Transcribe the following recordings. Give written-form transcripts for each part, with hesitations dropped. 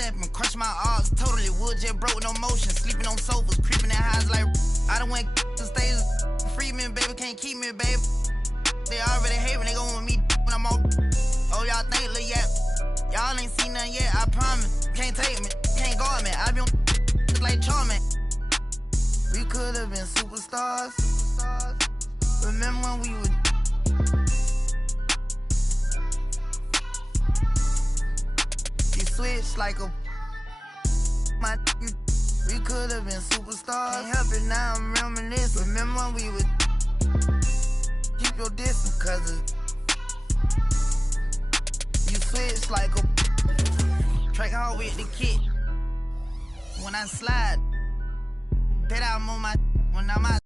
stepping, crush my arms, totally wood, just broke, no motion. Sleeping on sofas, creeping in highs like I done went to stages. Free me, baby, can't keep me, baby. They already hate when they go with me when I'm on. Oh, y'all think, look, yeah. Y'all ain't seen nothing yet, I promise. Can't take me, can't guard me. I be on like Charmin. We could have been superstars. Remember when we would. You switch like a. My you. We could have been superstars. Can't help it now, I'm reminiscing. Remember when we would. Keep your distance, cause you switch like a. Track hard with the kid. When I slide, bet I'm on my. When I'm out.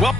Well,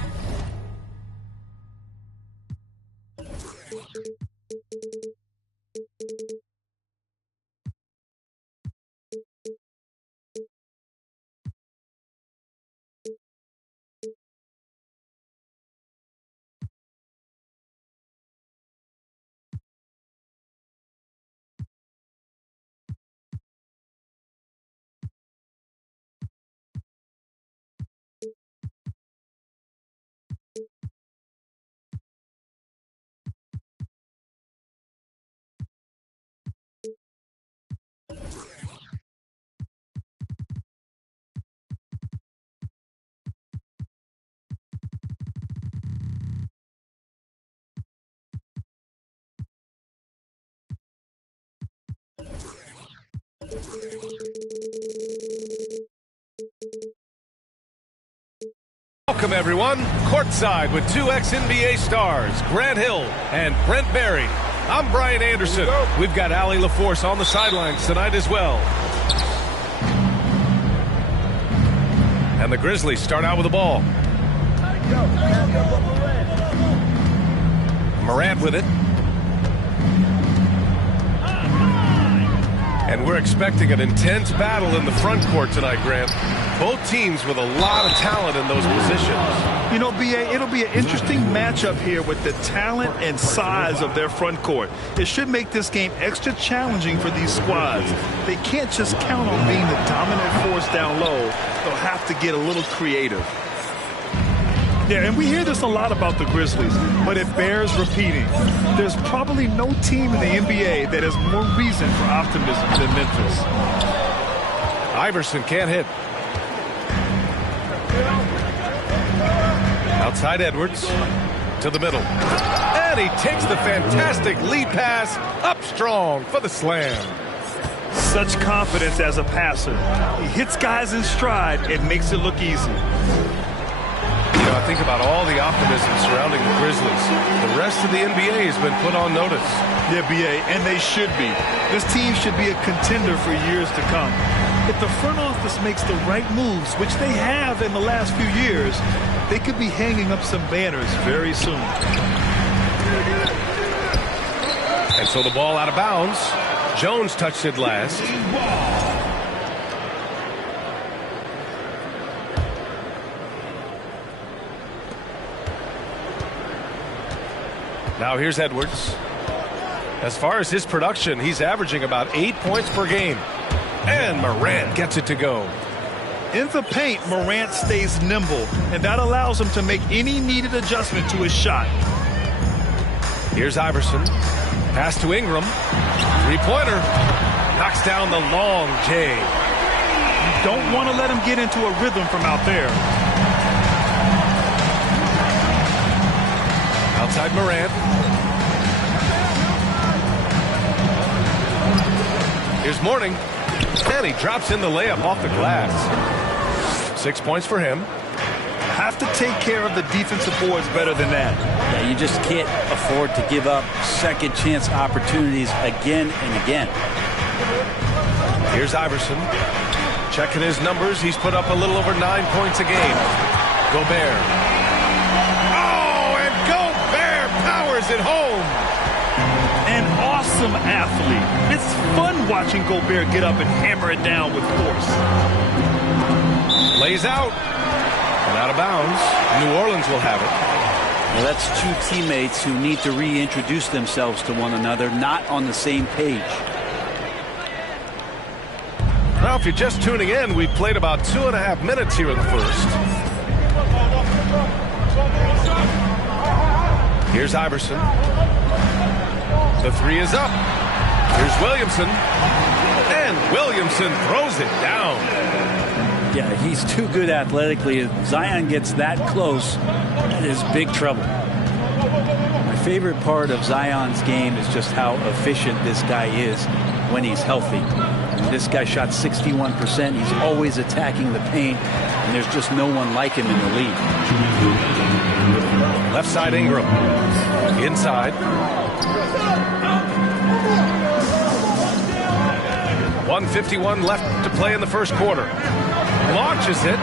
welcome everyone, courtside with two ex-NBA stars, Grant Hill and Brent Barry. I'm Brian Anderson. We've got Allie LaForce on the sidelines tonight as well. And the Grizzlies start out with the ball. Morant with it. And we're expecting an intense battle in the front court tonight, Grant. Both teams with a lot of talent in those positions. You know, B.A., it'll be an interesting matchup here with the talent and size of their front court. It should make this game extra challenging for these squads. They can't just count on being the dominant force down low. They'll have to get a little creative. Yeah, and we hear this a lot about the Grizzlies, but it bears repeating. There's probably no team in the NBA that has more reason for optimism than Memphis. Iverson can't hit. Outside Edwards to the middle. And he takes the fantastic lead pass up strong for the slam. Such confidence as a passer. He hits guys in stride and makes it look easy. You know, I think about all the optimism surrounding the Grizzlies. The rest of the NBA has been put on notice. Yeah, B.A., and they should be. This team should be a contender for years to come. If the front office makes the right moves, which they have in the last few years, they could be hanging up some banners very soon. And so the ball out of bounds. Jones touched it last. Now here's Edwards. As far as his production, he's averaging about 8 points per game. And Morant gets it to go. In the paint, Morant stays nimble, and that allows him to make any needed adjustment to his shot. Here's Iverson. Pass to Ingram. Three-pointer. Knocks down the long J. You don't want to let him get into a rhythm from out there. Outside Morant. Here's Mourning. And he drops in the layup off the glass. 6 points for him. Have to take care of the defensive boards better than that. Yeah, you just can't afford to give up second chance opportunities again and again. Here's Iverson. Checking his numbers. He's put up a little over 9 points a game. Gobert. Oh, and Gobert powers it home. An awesome athlete. It's fun watching Gobert get up and hammer it down with force. Lays out. And out of bounds. New Orleans will have it. Well, that's two teammates who need to reintroduce themselves to one another, not on the same page. Well, if you're just tuning in, we've played about 2.5 minutes here in the first. Here's Iverson. The three is up. Here's Williamson. And Williamson throws it down. Yeah, he's too good athletically. If Zion gets that close, that is big trouble. My favorite part of Zion's game is just how efficient this guy is when he's healthy. And this guy shot 61%. He's always attacking the paint, and there's just no one like him in the league. Left side Ingram. Inside. 1:51 left to play in the first quarter. Launches it.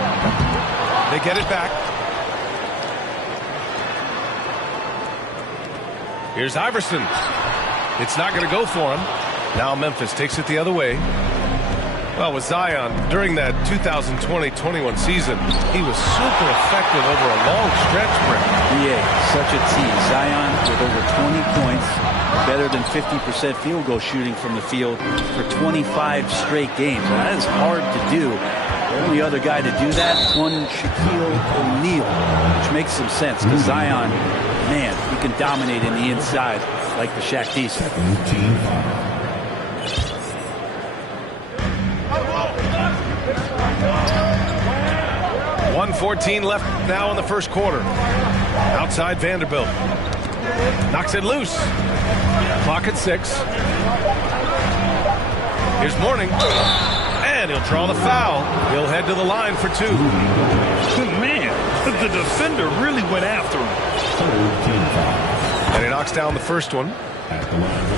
They get it back. Here's Iverson. It's not going to go for him. Now Memphis takes it the other way. Well, with Zion, during that 2020-21 season, he was super effective over a long stretch, Brent. Yeah, such a team. Zion with over 20 points, better than 50% field goal shooting from the field for 25 straight games. And that is hard to do. The only other guy to do that, one Shaquille O'Neal, which makes some sense because Zion, man, he can dominate in the inside like the Shaq Diesel. 1:14 left now in the first quarter. Outside Vanderbilt. Knocks it loose. Clock at 6. Here's Mourning. And he'll draw the foul. He'll head to the line for 2. Man, the defender really went after him. And he knocks down the first one.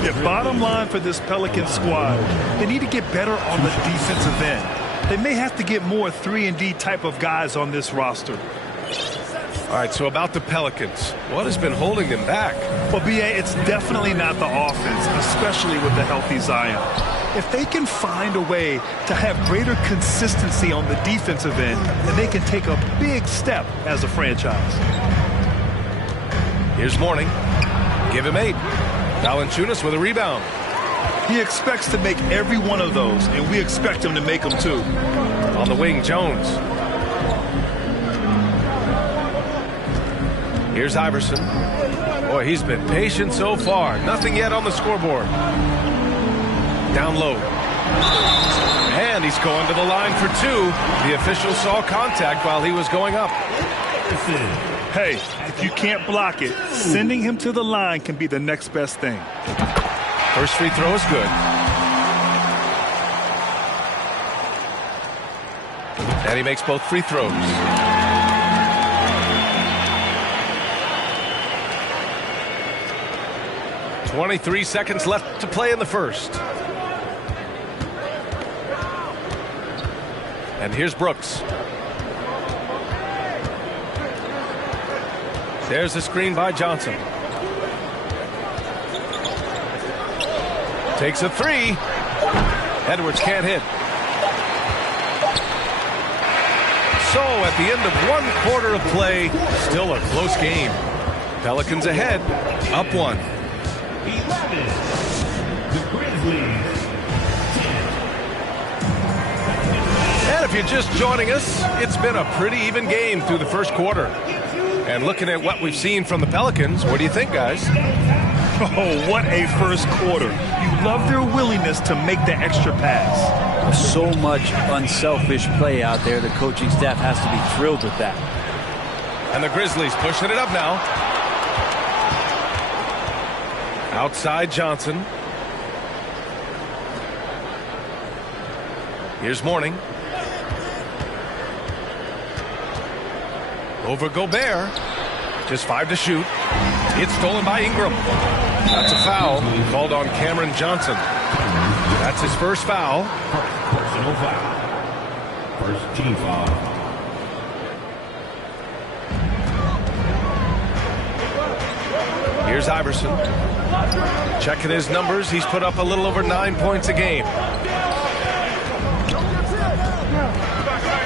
The bottom line for this Pelican squad, they need to get better on the defensive end. They may have to get more 3-and-D type of guys on this roster. All right, so about the Pelicans, what has been holding them back? Well, B.A., it's definitely not the offense, especially with the healthy Zion. If they can find a way to have greater consistency on the defensive end, then they can take a big step as a franchise. Here's Mourning. Give him 8. Valanciunas with a rebound. He expects to make every one of those, and we expect him to make them too. On the wing, Jones. Here's Iverson. Boy, he's been patient so far. Nothing yet on the scoreboard. Down low. And he's going to the line for 2. The official saw contact while he was going up. Hey, if you can't block it, sending him to the line can be the next best thing. First free throw is good. And he makes both free throws. .23 seconds left to play in the first. And here's Brooks. There's the screen by Johnson. Takes a 3. Edwards can't hit. So at the end of 1 quarter of play, still a close game. Pelicans ahead, up 1. 11. The Grizzlies. 10. And if you're just joining us, it's been a pretty even game through the first quarter. And looking at what we've seen from the Pelicans, what do you think, guys? Oh, what a first quarter. You love their willingness to make the extra pass. So much unselfish play out there. The coaching staff has to be thrilled with that. And the Grizzlies pushing it up now. Outside Johnson. Here's Mourning. Over Gobert. Just 5 to shoot. It's stolen by Ingram. That's a foul called on Cameron Johnson. That's his first foul. Personal foul. First team foul. Here's Iverson. Checking his numbers. He's put up a little over 9 points a game.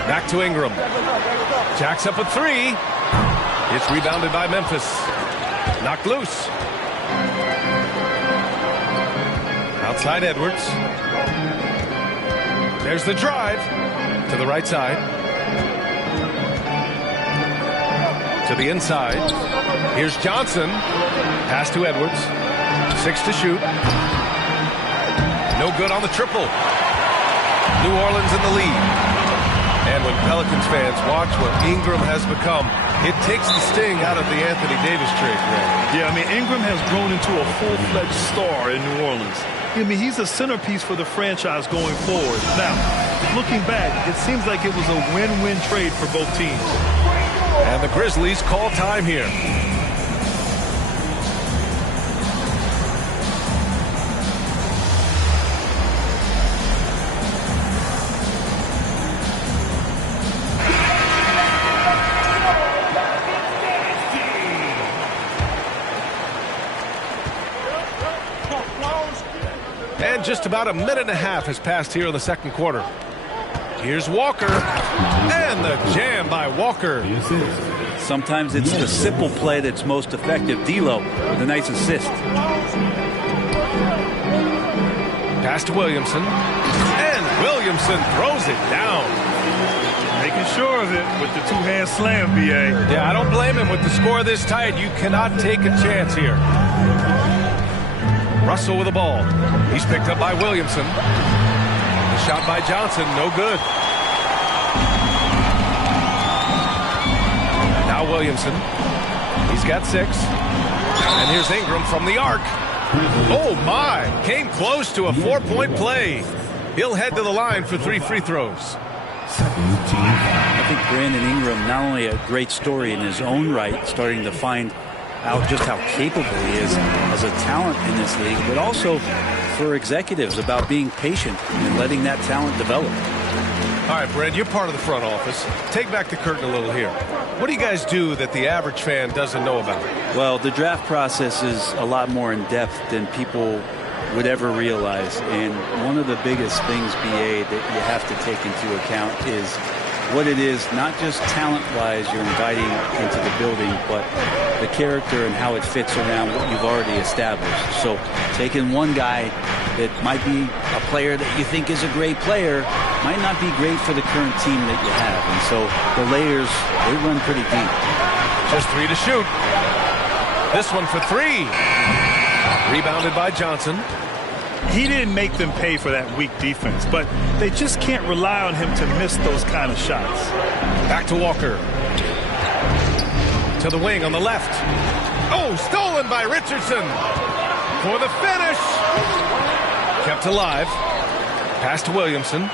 Back to Ingram. Jacks up a 3. It's rebounded by Memphis. Knocked loose. Outside Edwards. There's the drive to the right side. To the inside. Here's Johnson. Pass to Edwards. 6 to shoot. No good on the triple. New Orleans in the lead. And when Pelicans fans watch what Ingram has become, it takes the sting out of the Anthony Davis trade, Greg. Yeah, I mean, Ingram has grown into a full-fledged star in New Orleans. I mean, he's a centerpiece for the franchise going forward. Now, looking back, it seems like it was a win-win trade for both teams. And the Grizzlies call time here. And just about a minute and a half has passed here in the second quarter. Here's Walker. And the jam by Walker. Sometimes it's the simple play that's most effective. D'Lo with a nice assist. Pass to Williamson. And Williamson throws it down. Making sure of it with the two-hand slam, B.A. Yeah, I don't blame him with the score this tight. You cannot take a chance here. Russell with the ball. He's picked up by Williamson. The shot by Johnson, no good. Now Williamson. He's got 6. And here's Ingram from the arc. Oh, my. Came close to a 4-point play. He'll head to the line for 3 free throws. I think Brandon Ingram, not only a great story in his own right, starting to find out just how capable he is as a talent in this league, but also for executives about being patient and letting that talent develop. All right, Brad, you're part of the front office. Take back the curtain a little here. What do you guys do that the average fan doesn't know about? Well, the draft process is a lot more in depth than people would ever realize. And one of the biggest things, BA, that you have to take into account is what it is, not just talent-wise you're inviting into the building, but the character and how it fits around what you've already established. So taking one guy that might be a player that you think is a great player might not be great for the current team that you have. And so the layers, they run pretty deep. Just 3 to shoot. This one for 3. Rebounded by Johnson. He didn't make them pay for that weak defense, but they just can't rely on him to miss those kind of shots. Back to Walker. To the wing on the left. Oh, stolen by Richardson. For the finish. Kept alive. Pass to Williamson.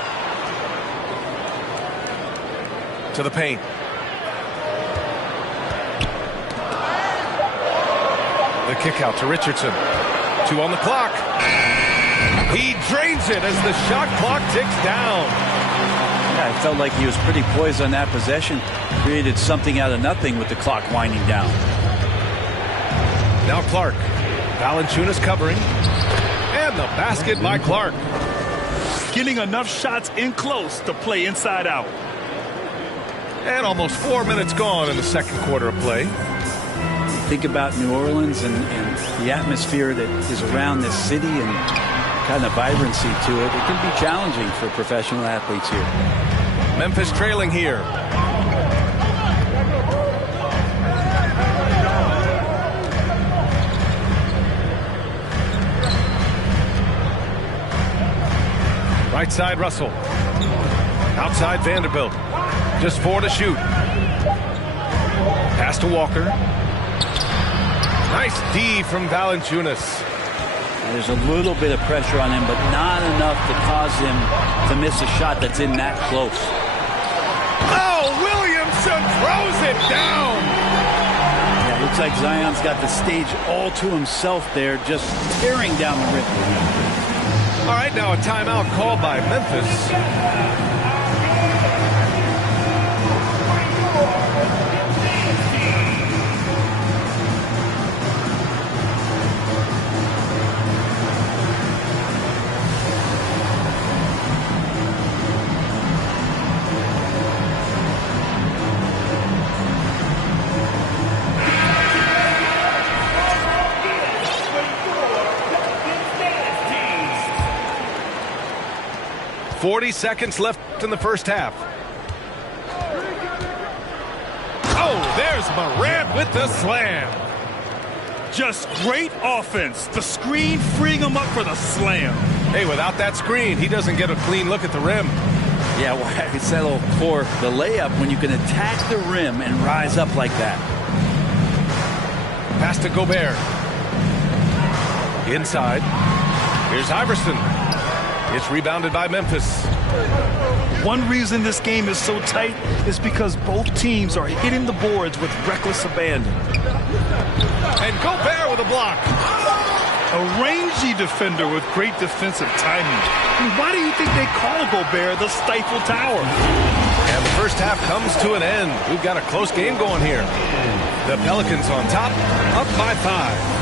To the paint. The kick out to Richardson. 2 on the clock. He drains it as the shot clock ticks down. Yeah, I felt like he was pretty poised on that possession. Created something out of nothing with the clock winding down. Now Clark. Valanciunas covering. And the basket by Clark. Getting enough shots in close to play inside out. And almost 4 minutes gone in the second quarter of play. Think about New Orleans and the atmosphere that is around this city and kind of vibrancy to it. It can be challenging for professional athletes here. Memphis trailing here. Right side, Russell. Outside, Vanderbilt. Just 4 to shoot. Pass to Walker. Nice D from Valanciunas. There's a little bit of pressure on him, but not enough to cause him to miss a shot that's in that close. Oh, Williamson throws it down. Yeah, looks like Zion's got the stage all to himself there, just tearing down the rim. All right, now a timeout called by Memphis. Seconds left in the first half. Oh, there's Morant with the slam. Just great offense. The screen freeing him up for the slam. Hey, without that screen, he doesn't get a clean look at the rim. Yeah, well, I can settle for the layup when you can attack the rim and rise up like that. Pass to Gobert. Inside. Here's Iverson. It's rebounded by Memphis. One reason this game is so tight is because both teams are hitting the boards with reckless abandon. And Gobert with a block. A rangy defender with great defensive timing. I mean, why do you think they call Gobert the Stifle Tower? And the first half comes to an end. We've got a close game going here. The Pelicans on top, up by 5.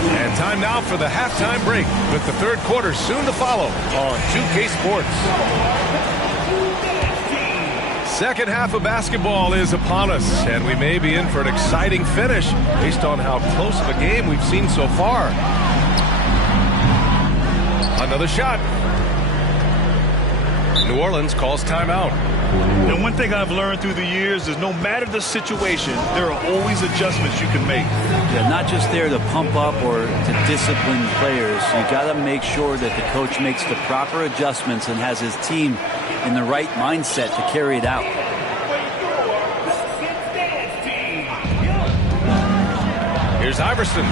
And time now for the halftime break, with the third quarter soon to follow on 2K Sports. Second half of basketball is upon us, and we may be in for an exciting finish based on how close of a game we've seen so far. Another shot. New Orleans calls timeout. Now, one thing I've learned through the years is no matter the situation, there are always adjustments you can make. Yeah, not just there to pump up or to discipline players. You got to make sure that the coach makes the proper adjustments and has his team in the right mindset to carry it out. Here's Iverson.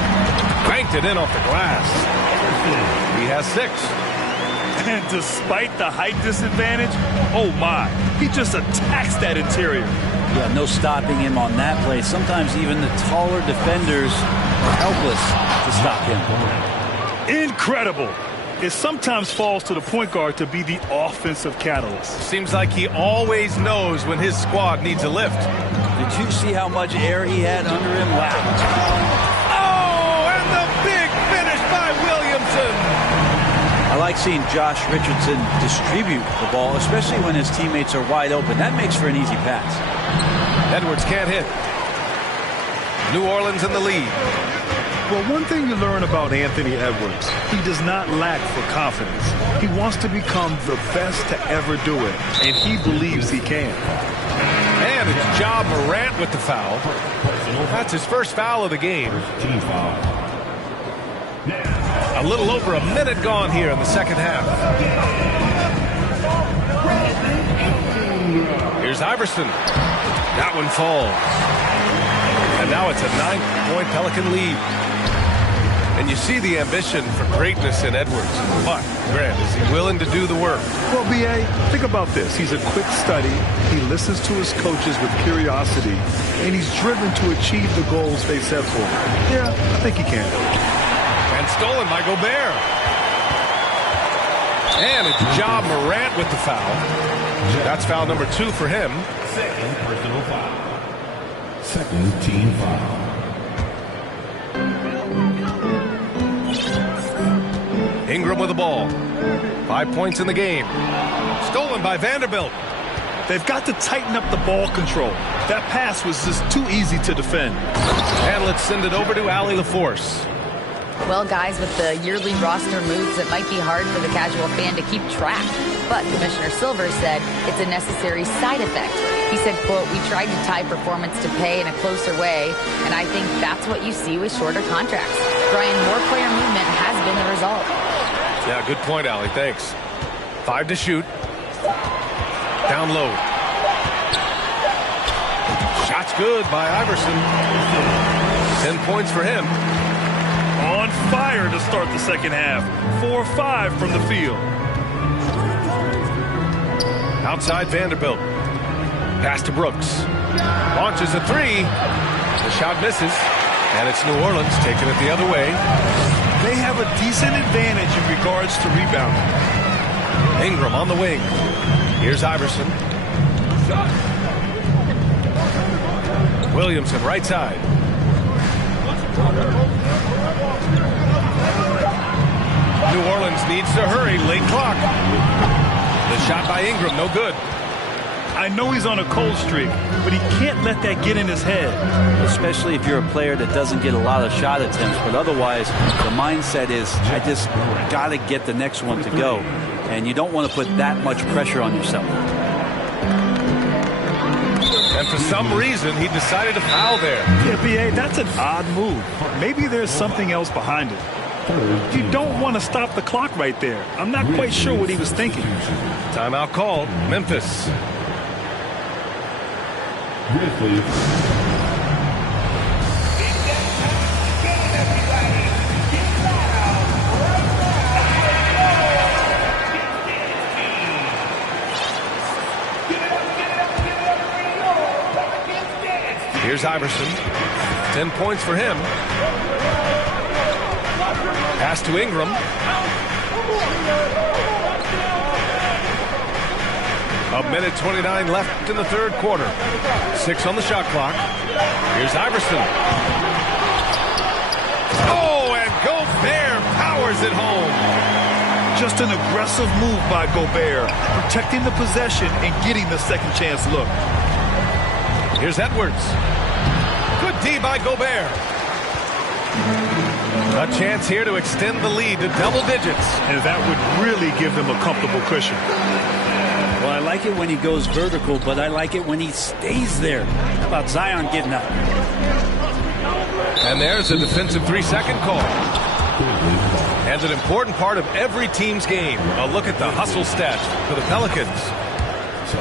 Banked it in off the glass. He has 6. And despite the height disadvantage, oh my, he just attacks that interior. Yeah, no stopping him on that play. Sometimes even the taller defenders are helpless to stop him. Incredible. It sometimes falls to the point guard to be the offensive catalyst. Seems like he always knows when his squad needs a lift. Did you see how much air he had under him? Wow. Oh, and the big finish by Williamson. I like seeing Josh Richardson distribute the ball, especially when his teammates are wide open. That makes for an easy pass. Edwards can't hit. New Orleans in the lead. Well, one thing you learn about Anthony Edwards, he does not lack for confidence. He wants to become the best to ever do it, and he believes he can. And it's Ja Morant with the foul. That's his first foul of the game. Team foul. A little over a minute gone here in the second half. Here's Iverson. That one falls. And now it's a 9-point Pelican lead. And you see the ambition for greatness in Edwards. But, Grant, is he willing to do the work? Well, B.A., think about this. He's a quick study. He listens to his coaches with curiosity, and he's driven to achieve the goals they set for him. Yeah, I think he can. And stolen by Gobert. And it's Ja Morant with the foul. That's foul number 2 for him. Second personal foul. Second team foul. Ingram with the ball. 5 points in the game. Stolen by Vanderbilt. They've got to tighten up the ball control. That pass was just too easy to defend. And let's send it over to Allie LaForce. Well, guys, with the yearly roster moves, it might be hard for the casual fan to keep track. But Commissioner Silver said it's a necessary side effect. He said, quote, "We tried to tie performance to pay in a closer way, and I think that's what you see with shorter contracts. Brian, more player movement has been the result." Yeah, good point, Allie. Thanks. 5 to shoot. Down low. Shot's good by Iverson. 10 points for him. On fire to start the second half. 4-5 from the field. Outside Vanderbilt. Pass to Brooks. Launches a 3. The shot misses. And it's New Orleans taking it the other way. They have a decent advantage in regards to rebounding. Ingram on the wing. Here's Iverson. Williamson right side. New Orleans needs to hurry. Late clock. The shot by Ingram, no good. I know he's on a cold streak, but he can't let that get in his head. Especially if you're a player that doesn't get a lot of shot attempts. But otherwise, the mindset is, I just got to get the next one to go. And you don't want to put that much pressure on yourself. And for some reason, he decided to foul there. Yeah, B.A., that's an odd move. Maybe there's something else behind it. You don't want to stop the clock right there. I'm not quite sure what he was thinking. Timeout called. Memphis. Here's Iverson. 10 points for him. Pass to Ingram. A minute 29 left in the third quarter. 6 on the shot clock. Here's Iverson. Oh, and Gobert powers it home. Just an aggressive move by Gobert, protecting the possession and getting the second chance look. Here's Edwards. Good D by Gobert. A chance here to extend the lead to double digits. And that would really give them a comfortable cushion. Well, I like it when he goes vertical, but I like it when he stays there. How about Zion getting up? And there's a defensive 3-second call. And an important part of every team's game. A look at the hustle stats for the Pelicans.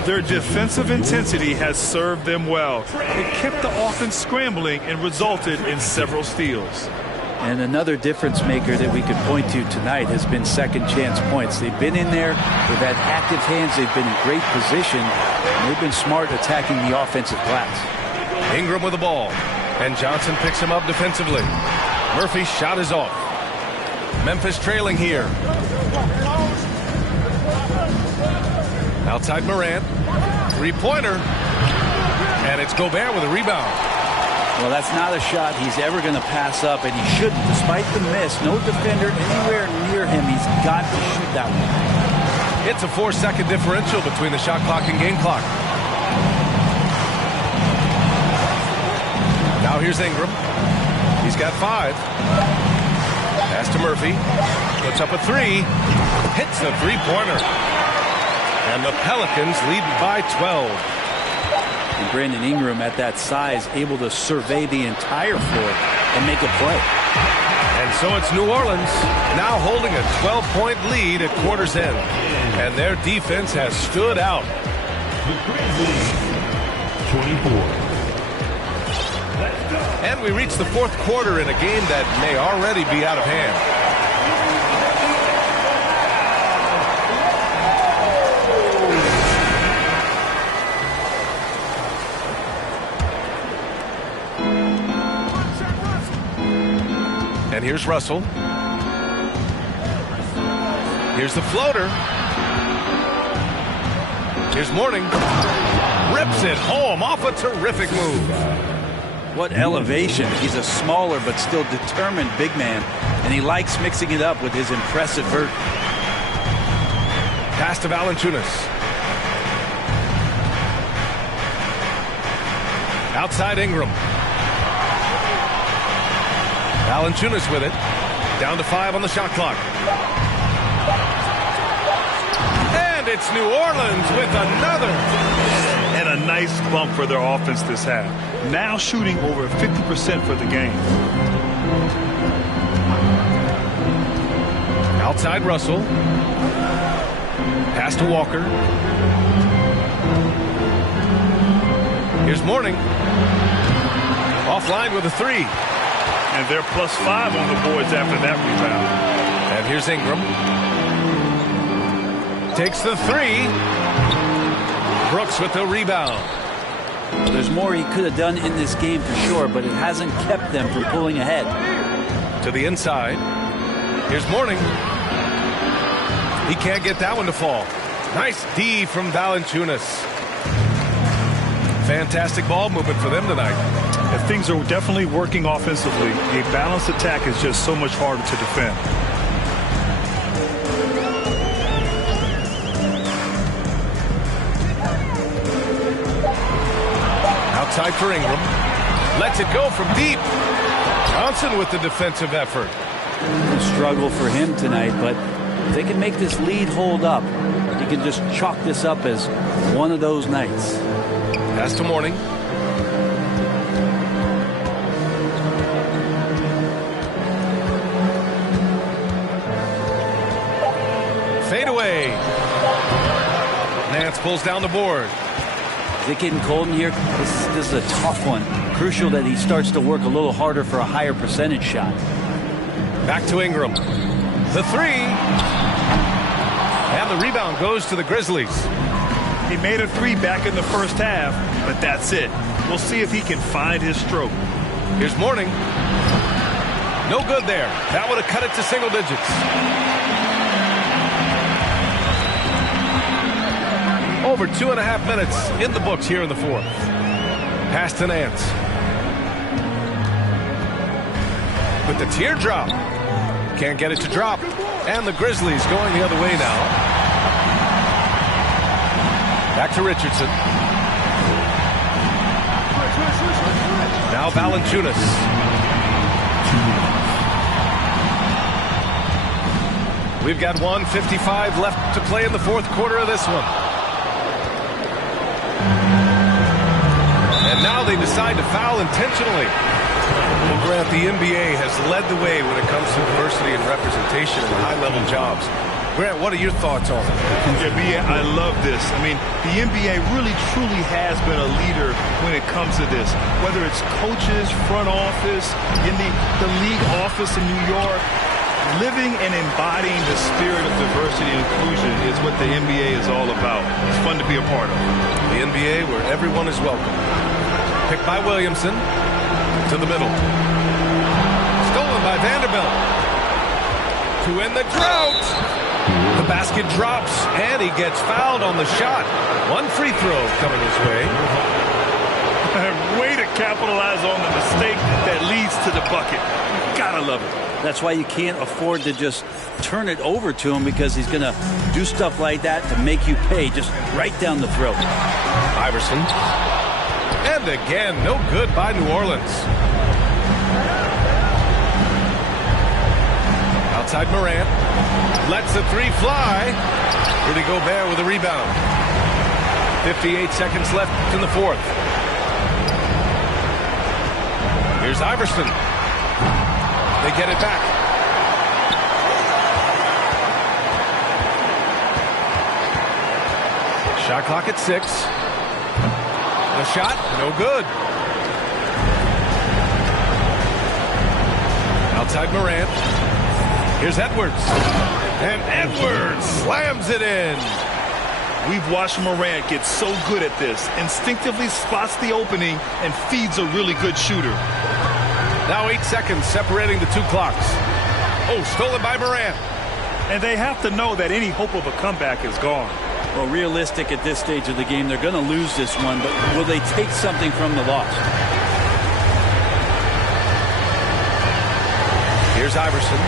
Their defensive intensity has served them well. It kept the offense scrambling and resulted in several steals. And another difference maker that we could point to tonight has been second chance points. They've been in there, they've had active hands, they've been in great position, and they've been smart attacking the offensive glass. Ingram with the ball, and Johnson picks him up defensively. Murphy's shot is off. Memphis trailing here. Outside Morant, 3-pointer, and it's Gobert with a rebound. Well, that's not a shot he's ever going to pass up, and he shouldn't. Despite the miss, no defender anywhere near him. He's got to shoot that one. It's a 4-second differential between the shot clock and game clock. Now here's Ingram. He's got 5. Pass to Murphy. Puts up a 3. Hits the 3-pointer. And the Pelicans lead by 12. And Brandon Ingram at that size able to survey the entire floor and make a play. And so it's New Orleans now holding a 12-point lead at quarter's end. And their defense has stood out. 24. And we reach the fourth quarter in a game that may already be out of hand. And here's Russell. Here's the floater. Here's Mourning. Rips it home off a terrific move. What elevation. He's a smaller but still determined big man, and he likes mixing it up with his impressive vert. Pass to Valanciunas. Outside Ingram. Valanciunas with it. Down to 5 on the shot clock. And it's New Orleans with another. And a nice bump for their offense this half. Now shooting over 50% for the game. Outside Russell. Pass to Walker. Here's Mourning. Offline with a 3. And they're +5 on the boards after that rebound. And here's Ingram. Takes the 3. Brooks with the rebound. There's more he could have done in this game for sure, but it hasn't kept them from pulling ahead. To the inside. Here's Mourning. He can't get that one to fall. Nice D from Valanciunas. Fantastic ball movement for them tonight. And things are definitely working offensively. A balanced attack is just so much harder to defend. Outside for Ingram. Lets it go from deep. Johnson with the defensive effort. A struggle for him tonight, but if they can make this lead hold up, you can just chalk this up as one of those nights. Pass to Mourning. Fade away. Nance pulls down the board. Is it getting cold in here? This is a tough one. Crucial that he starts to work a little harder for a higher percentage shot. Back to Ingram. The 3. And the rebound goes to the Grizzlies. He made a 3 back in the first half, but that's it. We'll see if he can find his stroke. Here's Mourning. No good there. That would have cut it to single digits. Over 2.5 minutes in the books here in the fourth. Pass to Nance. With the teardrop. Can't get it to drop. And the Grizzlies going the other way now. Back to Richardson. Now Valanciunas. We've got 1:55 left to play in the fourth quarter of this one. And now they decide to foul intentionally. Well, Grant, the NBA has led the way when it comes to diversity and representation in high-level jobs. Grant, what are your thoughts on it? Yeah, I love this. I mean, the NBA really, truly has been a leader when it comes to this. Whether it's coaches, front office, in the league office in New York, living and embodying the spirit of diversity and inclusion is what the NBA is all about. It's fun to be a part of. The NBA where everyone is welcome. Picked by Williamson. To the middle. Stolen by Vanderbilt. To end the drought. The basket drops, and he gets fouled on the shot. One free throw coming his way. Way to capitalize on the mistake that leads to the bucket. Gotta love it. That's why you can't afford to just turn it over to him, because he's going to do stuff like that to make you pay just right down the throat. Iverson. And again, no good by New Orleans. Outside Morant. Lets the 3 fly. Rudy Gobert with a rebound. 58 seconds left in the fourth. Here's Iverson. They get it back. Shot clock at 6. The shot, no good. Outside Morant. Here's Edwards. And Edwards slams it in. We've watched Morant get so good at this. Instinctively spots the opening and feeds a really good shooter. Now 8 seconds separating the two clocks. Oh, stolen by Morant. And they have to know that any hope of a comeback is gone. Well, realistic at this stage of the game, they're going to lose this one, but will they take something from the loss? Here's Iverson.